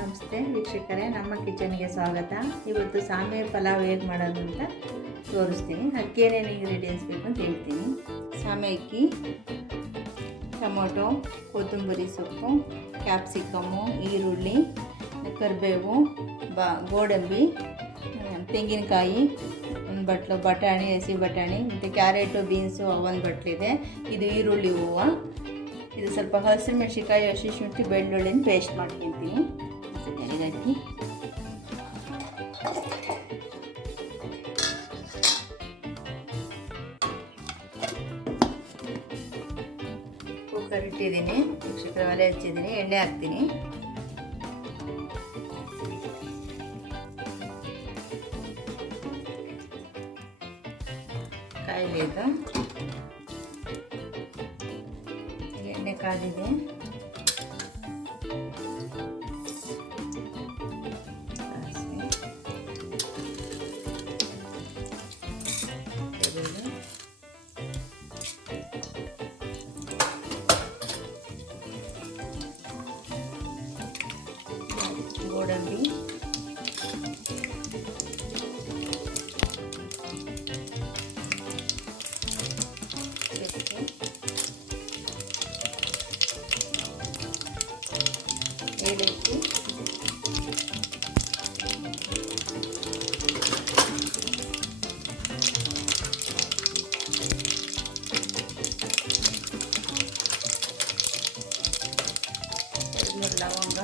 ನಮಸ್ತೆ ವೀಕ್ಷಕರೇ, ನಮ್ಮ ಕಿಚನ್ಗೆ ಸ್ವಾಗತ. ಇವತ್ತು ಸಾಮೆ ಪಲಾವ್ ಹೇಗೆ ಮಾಡೋದು ಅಂತ ತೋರಿಸ್ತೀನಿ. ಅದಕ್ಕೆ ಏನೇನು ಇಂಗ್ರೀಡಿಯೆಂಟ್ಸ್ ಬೇಕು ಅಂತ ಹೇಳ್ತೀನಿ. ಸಾಮೆ ಅಕ್ಕಿ, ಟೊಮೊಟೊ, ಕೊತ್ತಂಬರಿ ಸೊಪ್ಪು, ಕ್ಯಾಪ್ಸಿಕಮ್ಮು, ಈರುಳ್ಳಿ, ಕರಿಬೇವು, ಗೋಡಂಬಿ, ತೆಂಗಿನಕಾಯಿ, ಒಂದು ಬಟ್ಲು ಬಟಾಣಿ, ಹಸಿ ಬಟಾಣಿ, ಮತ್ತು ಕ್ಯಾರೆಟು, ಬೀನ್ಸು ಒಂದು ಬಟ್ಲಿದೆ. ಇದು ಈರುಳ್ಳಿ ಹೂವು, ಇದು ಸ್ವಲ್ಪ ಹಸಿಮೆಣಸಿಕಾಯಿ, ಹಸಿಶುಂಠಿ, ಬೆಳ್ಳುಳ್ಳಿನ ಪೇಸ್ಟ್ ಮಾಡ್ಕೊತೀನಿ. ಹಾಕಿ ಕುಕ್ಕರ್ ಇಟ್ಟಿದ್ದೀನಿ. ವೀಕ್ಷಕರ, ಒಲೆ ಹಚ್ಚಿದ್ದೀನಿ, ಎಣ್ಣೆ ಹಾಕ್ತೀನಿ. ಕಾಯಿಲೆ ಇದು ಎಣ್ಣೆ ಕಾದಿದೆ. ಗೋಡಂಬಿ, ಏಲಕ್ಕಿ, ಲವಂಗ,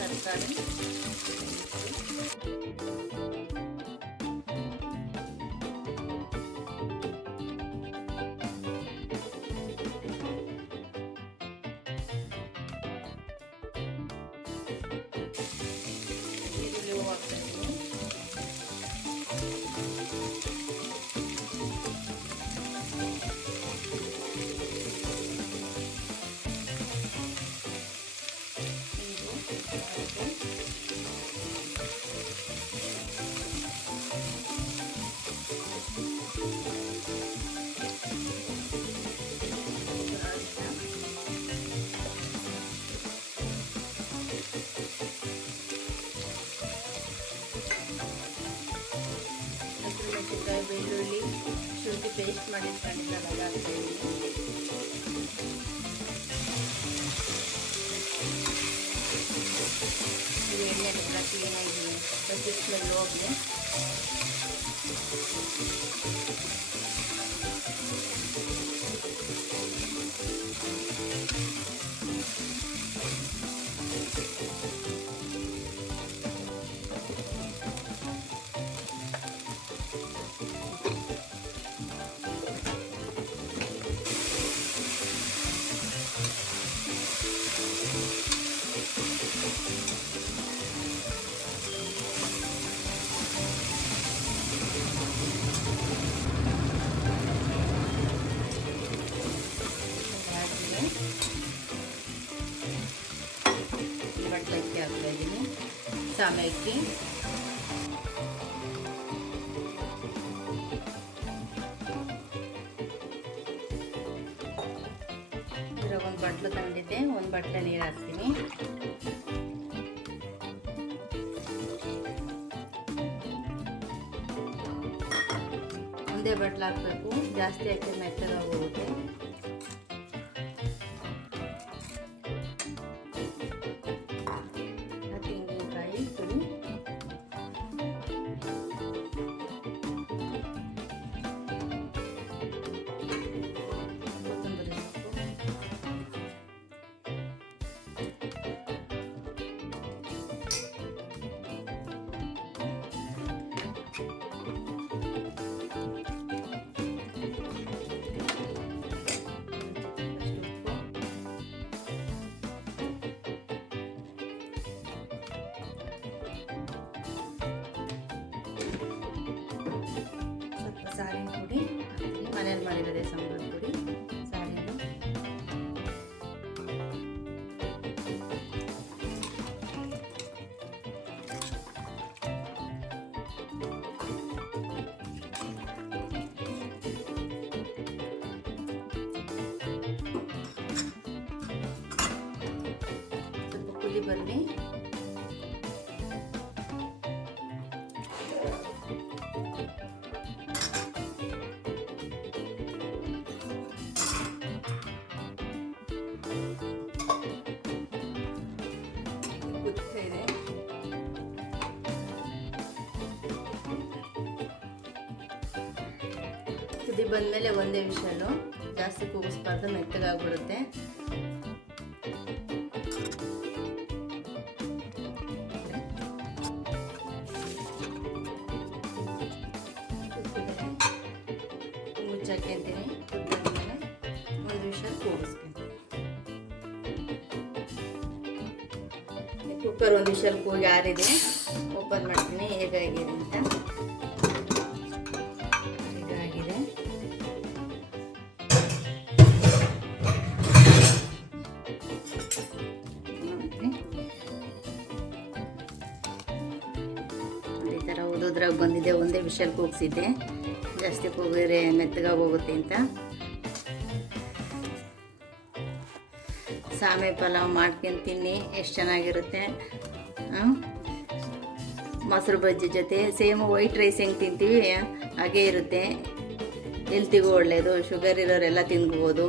ತರಕಾರಿ, ಈರುಳ್ಳಿ ಹೂವು ಹಾಕ್ತೀನಿ. ಹಸಿಮೆಣಸಿನಕಾಯಿ, ಬೆಳ್ಳುಳ್ಳಿ, ಶುಂಠಿ ಪೇಸ್ಟ್ ಮಾಡಿಟ್ಕೊಂಡಿಲ್ಲ, ಅದೆಲ್ಲ ಹಾಕ್ತಾಯಿದ್ದೀನಿ. ಇದು ಎಣ್ಣೆಗೆಲ್ಲ ಕ್ಲೀನಾಗಿ ಹಸಿ ಸ್ಮೆಲ್ ಹೋಗಿ ಅಕ್ಕಿ ಹಾಕ್ತಾಯಿದ್ದೀನಿ. ಸಾಮೆ ಅಕ್ಕಿ, ಇದ್ರಾಗ ಒಂದು ಬಟ್ಲು ತಗೊಂಡಿದ್ದೆ, ಒಂದು ಬಟ್ಲೆ ನೀರು ಹಾಕ್ತೀನಿ. ಒಂದೇ ಬಟ್ಲು ಹಾಕಬೇಕು, ಜಾಸ್ತಿ ಹಾಕಿ ಮೆತ್ತಗಾಗೋಗುತ್ತೆ. ತೆಂಗಿನಕಾಯಿ ತುರಿ, ಕುದಿ ಬರಲಿ. ಕುದಿತಾ ಇದೆ. ಕುದಿ ಬಂದಮೇಲೆ ಒಂದೇ ವಿಷಲು, ಜಾಸ್ತಿ ಕೂಗಿಸ್ಬಾರ್ದು, ಮೆತ್ತಗಾಗ್ಬಿಡುತ್ತೆ. ಮುಚ್ಚಾಕ್ಯಂತೀನಿ. ಕುದ್ದಾದ್ಮೇಲೆ ಒಂದು ವಿಷಲ್ ಕೂಗಿಸ್ಕೊಂತೀನಿ. ಕುಕ್ಕರ್ ಒಂದು ವಿಷಲ್ ಕೂಗಿ ಆರಿದೆ. ಓಪನ್ ಮಾಡ್ತೀನಿ ಹೇಗಾಗಿದೆ ಅಂತ. ಹೇಗಾಗಿದೆ ಈ ಥರ ಉದುದ್ರಾಗ ಬಂದಿದೆ. ಒಂದೇ ವಿಷಲ್ ಕೂಗಿಸಿದ್ದೆ, ಜಾಸ್ತಿ ಕೂಗಿದ್ರೆ ಮೆತ್ತಗಾಗಿ ಹೋಗುತ್ತೆ ಅಂತ. ಸಾಮೆ ಪಲಾವ್ ಮಾಡ್ಕೊಂಡು ತಿನ್ನಿ, ಎಷ್ಟು ಚೆನ್ನಾಗಿರುತ್ತೆ. ಮೊಸರು ಬಜ್ಜಿ ಜೊತೆ ಸೇಮ್ ವೈಟ್ ರೈಸ್ ಹೆಂಗೆ ತಿಂತೀವಿ ಹಾಗೇ ಇರುತ್ತೆ. ಹೆಲ್ತಿಗೂ ಒಳ್ಳೆಯದು. ಶುಗರ್ ಇರೋರೆಲ್ಲ ತಿನ್ಬೋದು.